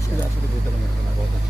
इसके हिसाब से बेहतर है, बहुत अच्छा।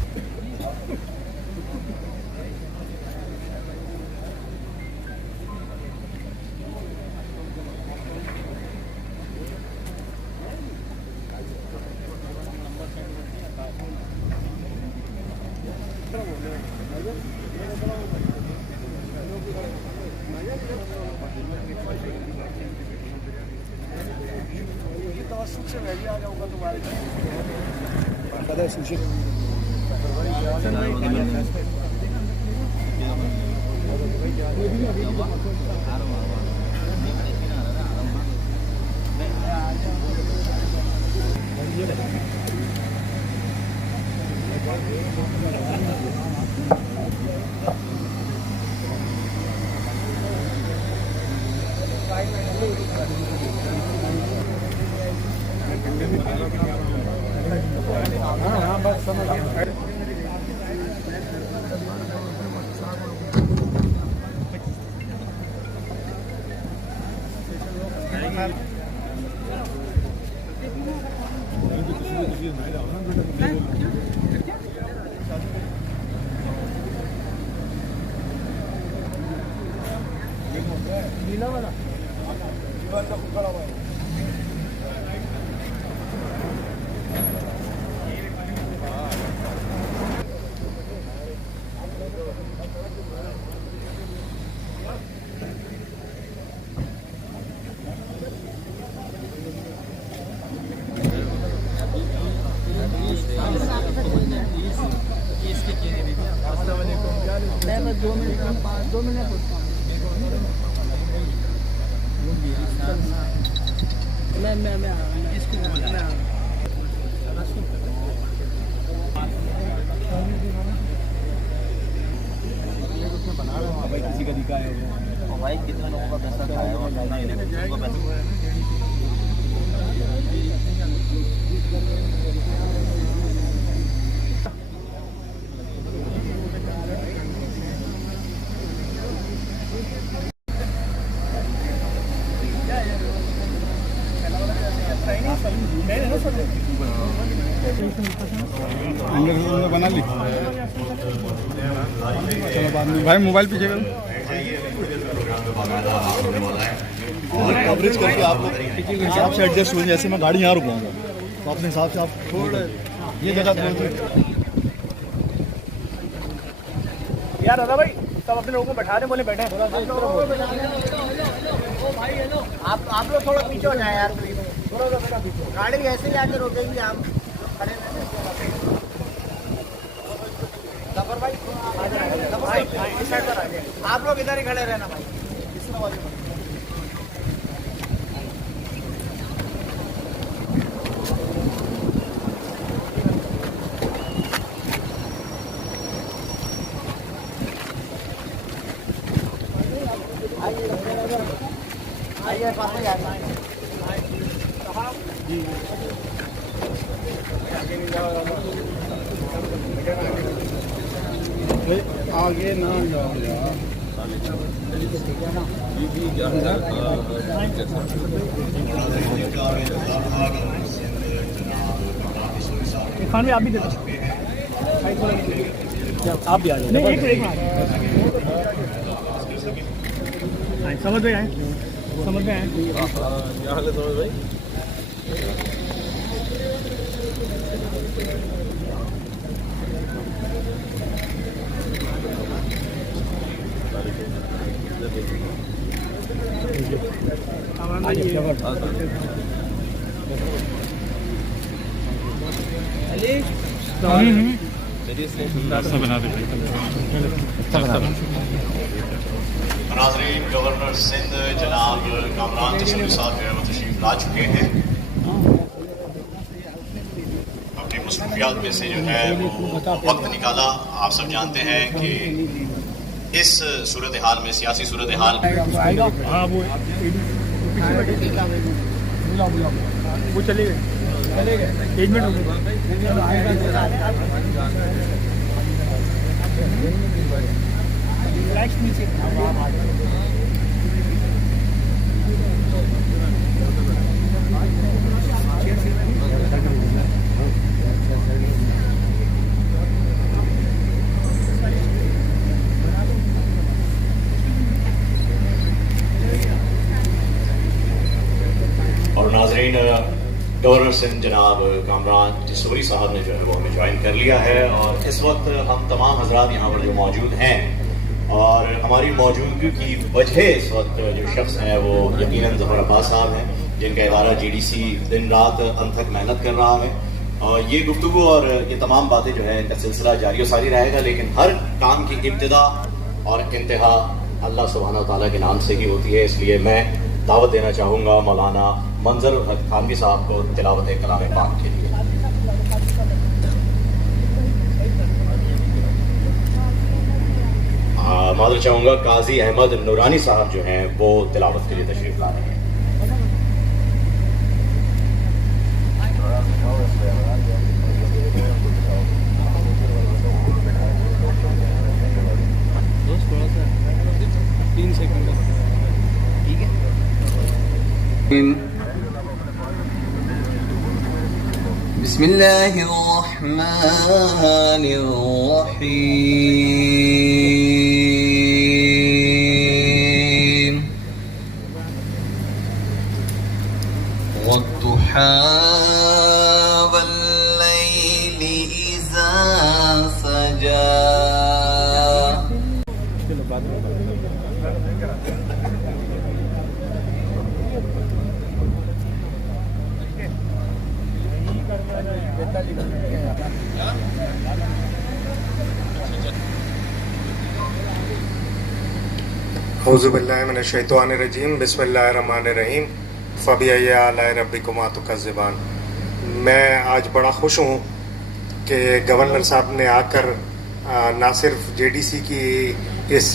किसी का दिखा है वो भाई कितने लोगों का पैसा खाया और कितना इलेक्ट्रिक का पैसा। बना ली चलो बाद में भाई मोबाइल पीछे करो और कवरेज करके आप लोग हिसाब से एडजस्ट हो, जैसे मैं गाड़ी यहाँ रुकाऊंगा तो अपने हिसाब से आप थोड़ा ये जगह यार दादा भाई सब अपने लोगों को बैठा दे, बोले बैठे आप लोग थोड़ा पीछे हो जाए यार, गाड़ी ऐसे ही आके रोकेगी आप खड़े भाई इस साइड पर आ जाए, आप लोग इधर ही खड़े रहना भाई। आइए पास में जाना आगे ना जाओ यार। इरफान भी आप भी दे दो, आप भी आ जाओ। नहीं एक समझ में आए, समझ में आए क्या हाल है समझ भाई। नाज़रीन, गवर्नर सिंध जनाब कामरान तस्वीर साहब जो है वो तशरीफ ला चुके हैं। अपनी मसरूफियात में से जो है वो वक्त निकाला। आप सब जानते हैं कि इस सूरत हाल में, सियासी सूरत हाल वो चले गए 1 मिनट हो गया। लेकिन गवर्नर सिंध जनाब कामरान जसूरी साहब ने जो है वो हमें ज्वाइन कर लिया है और इस वक्त हम तमाम हजरात यहाँ पर जो मौजूद हैं और हमारी मौजूदगी की वजह इस वक्त जो शख्स हैं वो यकीनन ज़फ़र अब्बास साहब हैं, जिनका इदारा GDC दिन रात अनथक मेहनत कर रहा है और ये गुफ्तगू और ये तमाम बातें जो है इनका सिलसिला जारी और सारी रहेगा, लेकिन हर काम की इब्तिदा और इंतहा अल्लाह सुब्हानहू व तआला के नाम से ही होती है। इसलिए मैं दावत देना चाहूँगा मौलाना मंजर हक थानवी साहब को तिलावत कलाम पाक के लिए। मादर चाहूँगा काजी अहमद नूरानी साहब जो हैं वो तिलावत के लिए तशरीफ ला रहे हैं। बिस्मिल्लाहिर्रहमानिर्रहीम वद्दुहा वल्लैलि इज़ा सजा। औज़ुबिल्लाहिमिनश्शैतानिर्रजीम बिस्मिल्लाहिर्रहमानिर्रहीम फ़बिअय्यि आलाइ रब्बिकुमा तुकज़्ज़िबान। मैं आज बड़ा खुश हूँ कि गवर्नर साहब ने आकर ना सिर्फ JDC की इस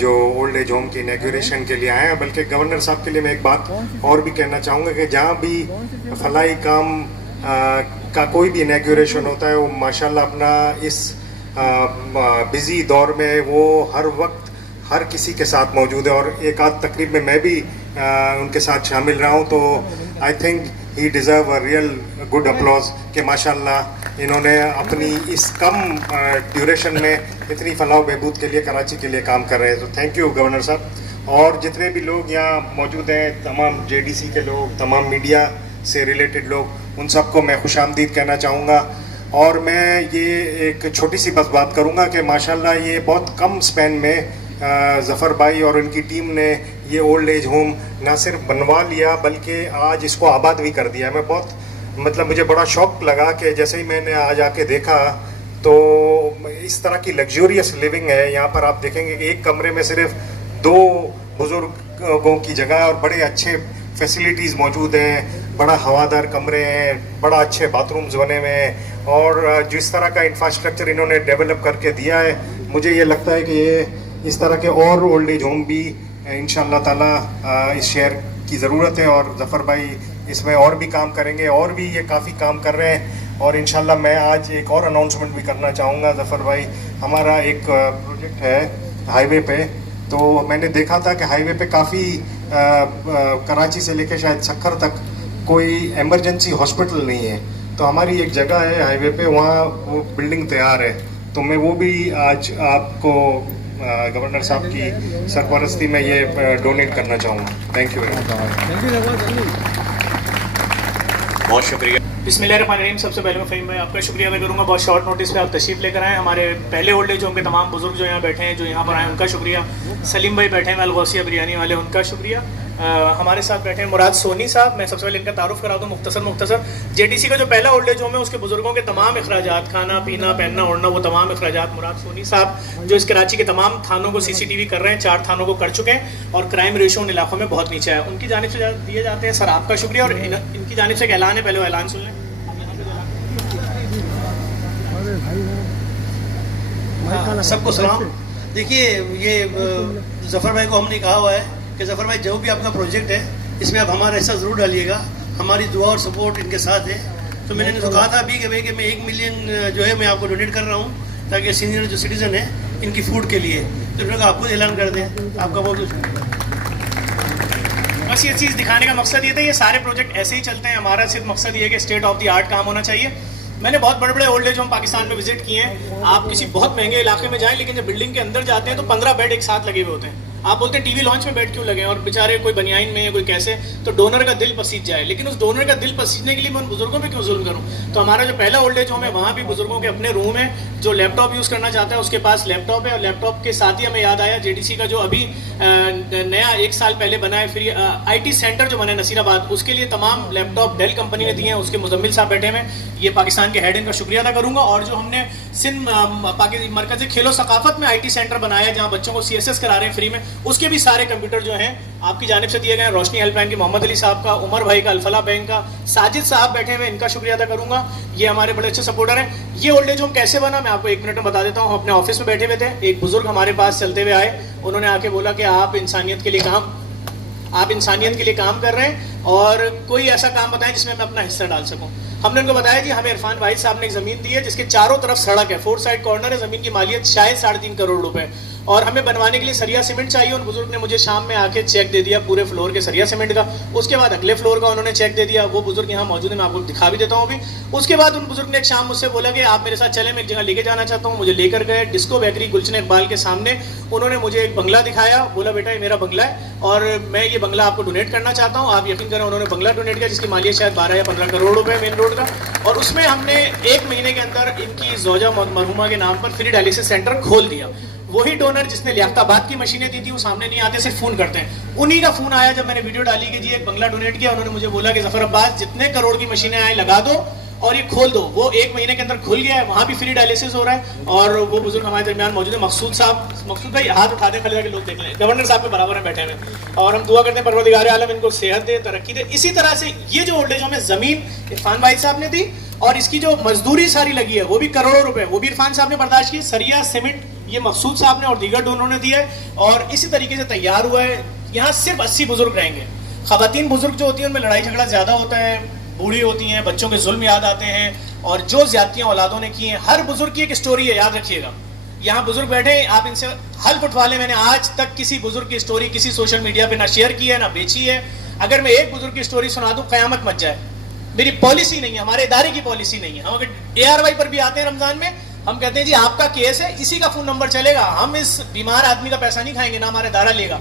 जो ओल्ड एज होम की इनॉग्रेशन के लिए आए हैं, बल्कि गवर्नर साहब के लिए मैं एक बात और भी कहना चाहूँगा कि जहाँ भी फलाही काम का कोई भी इनॉग्रेशन होता है वो माशाल्लाह अपना इस बिज़ी दौर में वो हर वक्त हर किसी के साथ मौजूद है और एक आध तकरीब में मैं भी उनके साथ शामिल रहा हूँ, तो I think he deserve a real good applause कि माशाल्लाह इन्होंने अपनी इस कम ड्यूरेशन में इतनी फलाह बहबूद के लिए कराची के लिए काम कर रहे हैं। तो थैंक यू गवर्नर साहब। और जितने भी लोग यहाँ मौजूद हैं, तमाम JDC के लोग, तमाम मीडिया से रिलेटेड लोग, उन सबको मैं खुशामदीद कहना चाहूँगा। और मैं ये एक छोटी सी बस बात करूँगा कि माशाल्लाह ये बहुत कम स्पैन में ज़फ़र भाई और उनकी टीम ने ये ओल्ड एज होम ना सिर्फ बनवा लिया बल्कि आज इसको आबाद भी कर दिया। मैं बहुत मुझे बड़ा शौक लगा कि जैसे ही मैंने आज आके देखा तो इस तरह की लग्जूरियस लिविंग है यहाँ पर। आप देखेंगे कि एक कमरे में सिर्फ 2 बुज़ुर्गों की जगह और बड़े अच्छे फैसिलिटीज़ मौजूद हैं, बड़ा हवादार कमरे हैं, बड़ा अच्छे बाथरूम्स बने हुए हैं और जिस तरह का इंफ्रास्ट्रक्चर इन्होंने डेवलप करके दिया है, मुझे ये लगता है कि ये इस तरह के और ओल्ड एज होम भी इंशाअल्लाह ताला इस शहर की ज़रूरत है और ज़फ़र भाई इसमें और भी काम करेंगे और भी ये काफ़ी काम कर रहे हैं। और इंशाअल्लाह मैं आज एक और अनाउंसमेंट भी करना चाहूँगा। ज़फ़र भाई, हमारा एक प्रोजेक्ट है हाईवे पे, तो मैंने देखा था कि हाईवे पे काफ़ी कराची से लेकर शायद सक्खर तक कोई एमरजेंसी हॉस्पिटल नहीं है, तो हमारी एक जगह है हाईवे पे, वहाँ वो बिल्डिंग तैयार है, तो मैं वो भी आज आपको गवर्नर साहब की सरपरस्ती में ये डोनेट करना चाहूँगा। Thank you very much. बहुत शुक्रिया। बिस्मिल्लाहिर्रहमानिर्रहीम। सबसे पहले मैं फ़हीम भाई आपका शुक्रिया अदा करूँगा, बहुत शॉर्ट नोटिस पे आप तशरीफ़ लेकर आए। हमारे पहले ओल्ड एज होम के तमाम बुजुर्ग जो यहाँ बैठे हैं, जो यहाँ पर आए, उनका शुक्रिया। सलीम भाई बैठे हैं अलगौसिया बिरयानी वाले, उनका शुक्रिया। हमारे साथ बैठे हैं मुराद सोनी साहब। मैं सबसे पहले इनका तारुफ करा दूँ मुख्तसर। JDC का जो पहला ओल्ड एज होम है उसके बुजुर्गों के तमाम अखराजात, खाना पीना पहनना ओढ़ना, वो तमाम अखराजात मुराद सोनी साहब जो इस कराची के तमाम थानों को CCTV कर रहे हैं, 4 थानों को कर चुके हैं और क्राइम रेशो उन इलाकों में बहुत नीचे है, उनकी जानिब से दिए जाते हैं। सर आपका शुक्रिया। और इनकी जानिब से एक ऐलान है, पहले वो ऐलान सुन लें। सबको सलाम। देखिए, ये ज़फ़र भाई को हमने कहा हुआ है कि ज़फ़र भाई जो भी आपका प्रोजेक्ट है इसमें आप हमारा हिस्सा ज़रूर डालिएगा, हमारी दुआ और सपोर्ट इनके साथ है। तो मैंने इनको कहा था अभी कि भाई कि मैं 1 मिलियन जो है मैं आपको डोनेट कर रहा हूँ ताकि सीनियर जो सिटीज़न है इनकी फूड के लिए, तो उन्होंने कहा आपको ऐलान कर दें। आपका बहुत बस ये चीज़ दिखाने का मकसद ये था, ये सारे प्रोजेक्ट ऐसे ही चलते हैं। हमारा सिर्फ मकसद ये है कि स्टेट ऑफ द आर्ट काम होना चाहिए। मैंने बहुत बड़े बड़े ओल्ड एज होम पाकिस्तान में विजिट किए हैं। आप किसी बहुत महंगे इलाके में जाएं, लेकिन जब बिल्डिंग के अंदर जाते हैं तो 15 बेड एक साथ लगे हुए होते हैं। आप बोलते हैं टीवी लॉन्च में बेड क्यों लगे और बेचारे कोई बनियाइन में कोई कैसे, तो डोनर का दिल पसीज जाए, लेकिन उस डोनर का दिल पसीजने के लिए मैं उन बुजुर्गों पे क्यों जुल्म करूं। तो हमारा जो पहला ओल्ड एज होम है वहाँ भी बुजुर्गों के अपने रूम है, जो लैपटॉप यूज़ करना चाहता है उसके पास लैपटॉप है, और लैपटॉप के साथ ही हमें याद आया JDC का जो अभी नया 1 साल पहले बना है फ्री IT सेंटर जो बना है नसीराबाद, उसके लिए तमाम लैपटॉप डेल कंपनी ने दिए हैं, उसके मुजम्मिल साहब बैठे हैं, ये पाकिस्तान के हेड इनका शुक्रिया अदा करूंगा। और जो हमने सिंध मरकज़ खेलो सकाफत में IT सेंटर बनाया है जहाँ बच्चों को CSS करा रहे हैं फ्री में, उसके भी सारे कंप्यूटर जो हैं आपकी जानिब से दिए गए हैं। रोशनी हेल्पलाइन के मोहम्मद अली साहब का, उमर भाई का, अल्फला बैंक का, साजिद साहब बैठे हुए, इनका शुक्रिया अदा करूंगा, ये हमारे बड़े अच्छे सपोर्टर हैं। ये ओल्ड एज होम कैसे बना मैं आपको 1 मिनट में बता देता हूँ। अपने ऑफिस में बैठे हुए थे, एक बुजुर्ग हमारे पास चलते हुए आए, उन्होंने आके बोला कि आप इंसानियत के लिए काम कर रहे हैं और कोई ऐसा काम बताएं जिसमें मैं अपना हिस्सा डाल सकूं। हमने उनको बताया जी हमें इरफान वाहिद साहब ने एक ज़मीन दी है जिसके चारों तरफ सड़क है, 4 साइड कॉर्नर है, ज़मीन की मालियत शायद 3.5 करोड़ रुपए, और हमें बनवाने के लिए सरिया सीमेंट चाहिए। उन बुजुर्ग ने मुझे शाम में आके चेक दे दिया पूरे फ्लोर के सरिया सीमेंट का, उसके बाद अगले फ्लोर का उन्होंने चेक दे दिया। वो बुजुर्ग यहाँ मौजूद है, मैं आपको दिखा भी देता हूँ अभी। उसके बाद उन बुजुर्ग ने एक शाम मुझसे बोला कि आप मेरे साथ चले, मैं एक जगह लेके जाना चाहता हूँ। मुझे लेकर गए डिस्को बेकरी गुलशन इकबाल के सामने, उन्होंने मुझे एक बंगला दिखाया, बोला बेटा ये मेरा बंगला है और मैं ये बंगला आपको डोनेट करना चाहता हूँ। आप यकीन करें उन्होंने बंगला डोनेट किया जिसकी मालियत शायद 12 या 15 करोड़ रुपए मेन रोड का, और उसमें हमने 1 महीने के अंदर इनकी जोजा मरहुमा के नाम पर फ्री डायलिसिस सेंटर खोल दिया। वही डोनर जिसने लियाकताबाद की मशीनें दी थी वो सामने नहीं आते, सिर्फ फोन करते हैं। उन्हीं का फोन आया जब मैंने वीडियो डाली कि जी एक बंगला डोनेट किया, उन्होंने मुझे बोला कि जफर अब्बास जितने करोड़ की मशीनें आए लगा दो और ये खोल दो। वो 1 महीने के अंदर खुल गया है, वहाँ भी फ्री डायलिसिस हो रहा है। और वो बुजुर्ग हमारे दरमियान मौजूद है, मकसूद साहब। मकसूद भाई हाथ उठा दे, खाली जाके लोग देख लें, गवर्नर साहब के बराबर में बैठे हैं, और हम दुआ करते हैं परवरदिगार आलम इनको सेहत दे, तरक्की दे। इसी तरह से ये जो ओल्ड एज होम है, जमीन इरफान भाई साहब ने दी और इसकी जो मजदूरी सारी लगी है वो भी करोड़ों रुपए, वो भी इरफान साहब ने बर्दाश्त की। सरिया सीमेंट ये मकसूद साहब ने और दीगर डोनरों ने दिया है, और इसी तरीके से तैयार हुआ है। यहाँ सिर्फ 80 बुजुर्ग रहेंगे। खवातीन बुजुर्ग जो होती हैं उनमें लड़ाई झगड़ा ज्यादा होता है, बूढ़ी होती हैं, बच्चों के जुल्म याद आते हैं, और जो ज्यादतियां औलादों ने की हैं, हर बुजुर्ग की एक स्टोरी है, याद रखिएगा। यहाँ बुजुर्ग बैठे हैं, आप इनसे हल्फ उठवा लें। मैंने आज तक किसी बुजुर्ग की स्टोरी किसी सोशल मीडिया पे ना शेयर की है ना बेची है। अगर मैं एक बुजुर्ग की स्टोरी सुना दूं कयामत मच जाए। मेरी पॉलिसी नहीं है, हमारे इदारे की पॉलिसी नहीं है। हम अगर ARY पर भी आते हैं रमजान में, हम कहते हैं जी आपका केस है, इसी का फोन नंबर चलेगा, हम इस बीमार आदमी का पैसा नहीं खाएंगे, ना हमारा इदारा लेगा।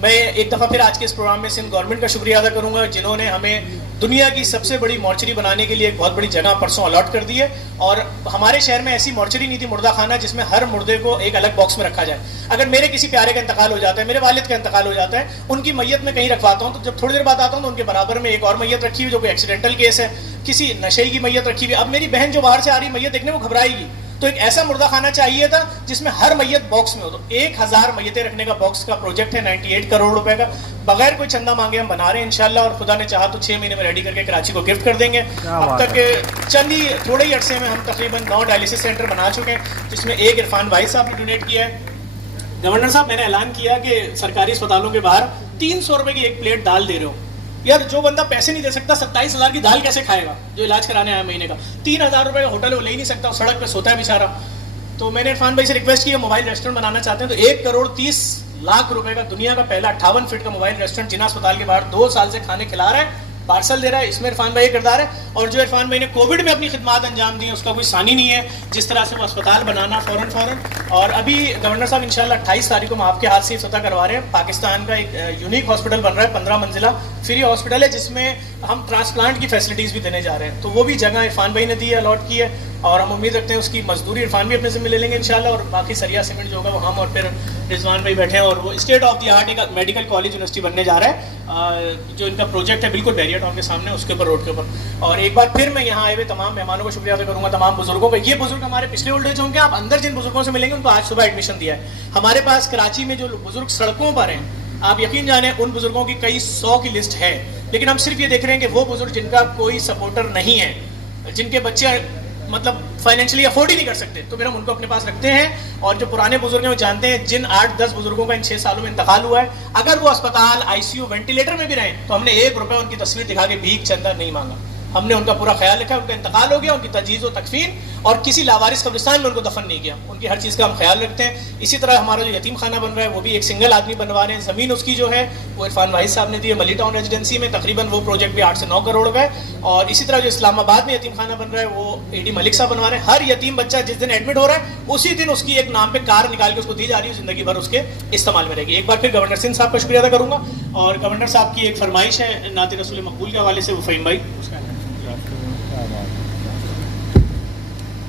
मैं एक दफ़ा फिर आज के इस प्रोग्राम में सिंध गवर्नमेंट का शुक्रिया अदा करूंगा जिन्होंने हमें दुनिया की सबसे बड़ी मॉर्चरी बनाने के लिए एक बहुत बड़ी जगह परसों अलॉट कर दी है। और हमारे शहर में ऐसी मॉर्चरी नहीं थी, मुर्दा खाना, जिसमें हर मुर्दे को एक अलग बॉक्स में रखा जाए। अगर मेरे किसी प्यारे का इंतकाल हो जाता है, मेरे वालिद का इंतकाल हो जाता है, उनकी मैयत में कहीं रखवाता हूँ, तो जब थोड़ी देर बाद आता हूँ तो उनके बराबर में एक और मैयत रखी हुई जो कोई एक्सीडेंटल केस है, किसी नशे की मैयत रखी हुई। अब मेरी बहन जो बाहर से आ रही मैयत देखने वो घबराएगी, तो एक ऐसा मुर्दा खाना चाहिए था जिसमें हर मैयत बॉक्स में हो। तो 1000 मैयतें रखने का बॉक्स का प्रोजेक्ट है, 98 करोड़ रुपए का, बगैर कोई चंदा मांगे हम बना रहे हैं इंशाल्लाह। और खुदा ने चाहा तो 6 महीने में रेडी करके कराची को गिफ्ट कर देंगे। अब तक चंद ही थोड़े ही अरसे में हम तकरीबन 9 डायलिसिस सेंटर बना चुके हैं, जिसमें एक इरफान भाई साहब ने डोनेट किया है। गवर्नर साहब मैंने ऐलान किया कि सरकारी अस्पतालों के बाहर 300 रुपए की एक प्लेट दाल दे रहे हो। यार जो बंदा पैसे नहीं दे सकता 27,000 की दाल कैसे खाएगा जो इलाज कराने आया महीने का? 3,000 रुपए का होटल वो ले ही नहीं सकता, सड़क पे सोता है बेचारा। तो मैंने इरफान भाई से रिक्वेस्ट की मोबाइल रेस्टोरेंट बनाना चाहते हैं, तो 1,30,00,000 रुपए का दुनिया का पहला 58 फीट का मोबाइल रेस्टोरेंट जिना अस्पताल के बाहर 2 साल से खाने खिला रहा है, पार्सल दे रहा है। इसमें इरफान भाई किरदार है। और जो इरफान भाई ने कोविड में अपनी खिदमत अंजाम दी है उसका कोई सानी नहीं है, जिस तरह से वो अस्पताल बनाना फौरन। और अभी गवर्नर साहब इंशाल्लाह 28 तारीख को हम आपके हाथ से इफ्तिताह करवा रहे हैं। पाकिस्तान का एक यूनिक हॉस्पिटल बन रहा है, 15 मंजिला फ्री हॉस्पिटल है, जिसमें हम ट्रांसप्लांट की फैसिलिटीज भी देने जा रहे हैं। तो वो भी जगह इरफान भाई ने दी है, अलॉट की है, और हम उम्मीद रखते हैं उसकी मजदूरी इरफान भी अपने से ले लेंगे इंशाल्लाह। और बाकी सरिया सीमेंट जो होगा वो हम और फिर रिजवान भाई बैठे हैं। और वो स्टेट ऑफ द आर्ट एक मेडिकल कॉलेज यूनिवर्सिटी बनने जा रहा है, जो इनका प्रोजेक्ट है बिल्कुल बैरियर टाउन के सामने, उसके ऊपर रोड के ऊपर। और एक बार फिर मैं यहाँ आए हुए तमाम मेहमानों को शुक्रिया अदा करूंगा, तमाम बुजुर्गों का। ये बुजुर्ग हमारे पिछले ओल्ड एज होम के, आप अंदर जिन बुजुर्गों से मिलेंगे उनको आज सुबह एडमिशन दिया है। हमारे पास कराची में जो बुजुर्ग सड़कों पर हैं, आप यकीन जाने उन बुजुर्गों की कई 100 की लिस्ट है, लेकिन हम सिर्फ ये देख रहे हैं कि वो बुजुर्ग जिनका कोई सपोर्टर नहीं है, जिनके बच्चे मतलब फाइनेंशियली अफोर्ड ही नहीं कर सकते, तो फिर हम उनको अपने पास रखते हैं। और जो पुराने बुजुर्ग हैं वो जानते हैं जिन 8-10 बुजुर्गों का इन 6 सालों में इंतकाल हुआ है, अगर वो अस्पताल ICU वेंटिलेटर में भी रहे तो हमने 1 रुपए उनकी तस्वीर दिखा के भीख चंदा नहीं मांगा। हमने उनका पूरा ख्याल रखा, उनका इंतकाल हो गया, उनकी तजहीज़ व तकफीन और किसी लावारिस कब्रिस्तान में उनको दफन नहीं किया। उनकी हर चीज़ का हम ख्याल रखते हैं। इसी तरह हमारा जो यतीम खाना बन रहा है वो भी एक सिंगल आदमी बनवा रहे हैं। ज़मीन उसकी जो है वो इरफान वाहिद साहब ने दी है मली टाउन रेजिडेंसी में, तकरीबन वो प्रोजेक्ट भी 8 से 9 करोड़ का है। और इसी तरह जो इस्लामाबाद में यतीम खाना बन रहा है वो AD मलिक साहब बनवा रहे हैं। हर यतीम बच्चा जिस दिन एडमिट हो रहा है उसी दिन उसकी एक नाम पे कार निकाल के उसको दी जा रही है, जिंदगी भर उसके इस्तेमाल में रहेगी। एक बार फिर गवर्नर सिंह साहब का शुक्रिया अदा करूंगा। और गवर्नर साहब की एक फरमाइश है नाते रसूल मकबूल के हवाले से, वो फ़हीम भाई उसका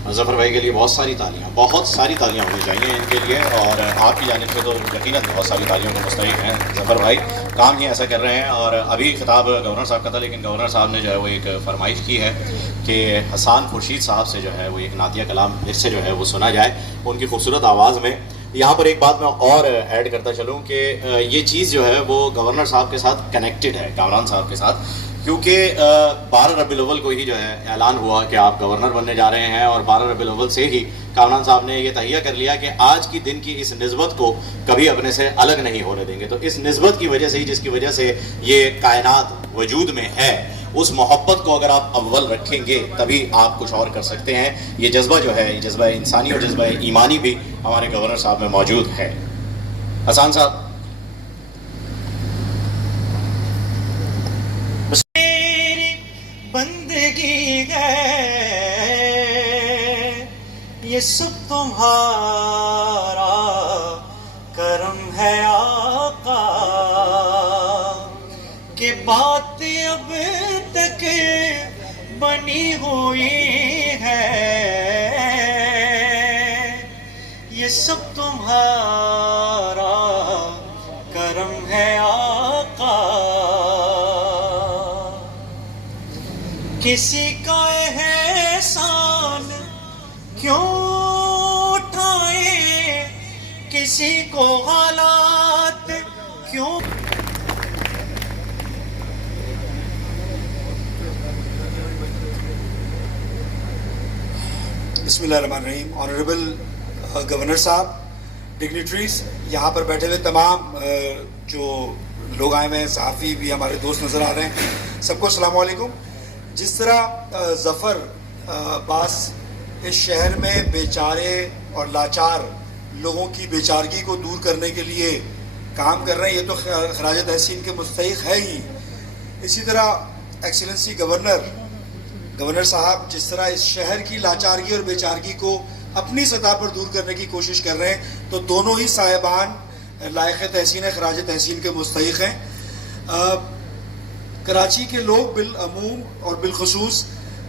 जफ़र भाई के लिए बहुत सारी तालियां होनी चाहिए इनके लिए। और आपकी जानिब से तो यकीनन बहुत सारी तालियों को मुस्तहिक हैं जफ़र भाई, काम ही ऐसा कर रहे हैं। और अभी खिताब गवर्नर साहब का था, लेकिन गवर्नर साहब ने जो है वो एक फरमाइश की है कि हसन खुर्शीद साहब से जो है वो एक नातिया कलाम फिर से जो है वो सुना जाए उनकी खूबसूरत आवाज़ में। यहाँ पर एक बात मैं और ऐड करता चलूँ कि ये चीज़ जो है वो गवर्नर साहब के साथ कनेक्टेड है, कामरान साहब के साथ, क्योंकि 12 रबीउल अव्वल को ही जो है ऐलान हुआ कि आप गवर्नर बनने जा रहे हैं। और 12 रबीउल अव्वल से ही कामरान साहब ने ये तहिया कर लिया कि आज की दिन की इस निस्बत को कभी अपने से अलग नहीं होने देंगे। तो इस निस्बत की वजह से ही, जिसकी वजह से ये कायनात वजूद में है, उस मोहब्बत को अगर आप अव्वल रखेंगे तभी आप कुछ और कर सकते हैं। ये जज्बा जो है, ये जज्बा इंसानी और जज्बा ईमानी भी हमारे गवर्नर साहब में मौजूद है। हसन साहब, बंदगी है ये सब तुम्हारा करम है आका, के बात अब तक बनी हुई है, ये सब तुम्हारा करम है आका। किसी का एहसान क्यों उठाए, किसी को हालात क्यों। बिस्मिल्लाहिर्रहमानिर्रहीम। ऑनरेबल गवर्नर साहब, डिग्निटरीज, यहाँ पर बैठे हुए तमाम जो लोग आए हुए हैं, सहाफ़ी भी हमारे दोस्त नज़र आ रहे हैं, सबको अस्सलाम वालेकुम। जिस तरह ज़फ़र बास इस शहर में बेचारे और लाचार लोगों की बेचारगी को दूर करने के लिए काम कर रहे हैं, ये तो खराज तहसीन के मुस्तहिक है ही। इसी तरह एक्सीलेंसी गवर्नर साहब जिस तरह इस शहर की लाचारगी और बेचारगी को अपनी सतह पर दूर करने की कोशिश कर रहे हैं, तो दोनों ही साहिबान लायक तहसीन खराज तहसीन के मुस्तहिक हैं। कराची के लोग बिलअमूम और बिलखसूस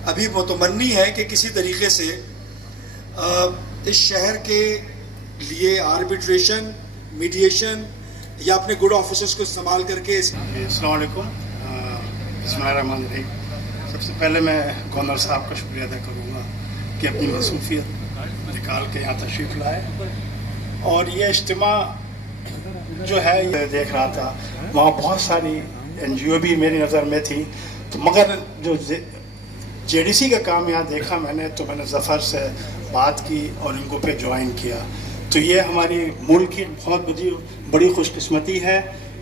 अभी मुतमन्नी है कि किसी तरीके से इस शहर के लिए आर्बिट्रेशन, मीडिएशन या अपने गुड ऑफिसर्स को इस्तेमाल करके। अस्सलाम वालेकुम। बिस्मिल्लाहिर्रहमानिर्रहीम। सबसे पहले मैं गवर्नर साहब का शुक्रिया अदा करूँगा कि अपनी मसरूफियत निकाल के यहाँ तशरीफ़ लाए। और ये इज्तिमा जो है, ये देख रहा था वहाँ बहुत सारी NGO भी मेरी नज़र में थी, तो मगर जो JDC का काम यहाँ देखा मैंने, तो मैंने ज़फ़र से बात की और इनको पे ज्वाइन किया। तो ये हमारी मुल्क की बहुत बड़ी खुशकिस्मती है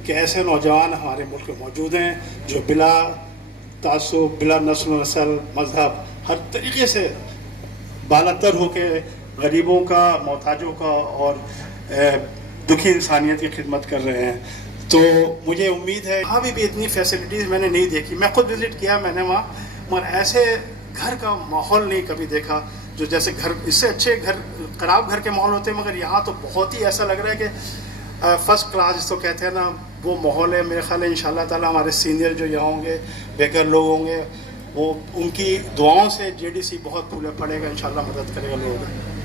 कि ऐसे नौजवान हमारे मुल्क में मौजूद हैं जो बिला तासुब, बिला नस्ल मज़हब, हर तरीके से बालातर होके गरीबों का, मोहताजों का और दुखी इंसानियत की खिदमत कर रहे हैं। तो मुझे उम्मीद है, यहाँ भी इतनी फैसिलिटीज़ मैंने नहीं देखी। मैं खुद विज़िट किया मैंने वहाँ, मगर ऐसे घर का माहौल नहीं कभी देखा जो जैसे घर, इससे अच्छे घर, खराब घर के माहौल होते हैं, मगर यहाँ तो बहुत ही ऐसा लग रहा है कि फर्स्ट क्लास जिसको कहते हैं ना, वो माहौल है। मेरे ख्याल है इंशाल्लाह ताला हमारे सीनियर जो यहाँ होंगे, बेघर लोग होंगे, वो उनकी दुआओं से JDC बहुत फूले पड़ेगा, इंशाल्लाह मदद करेगा लोग।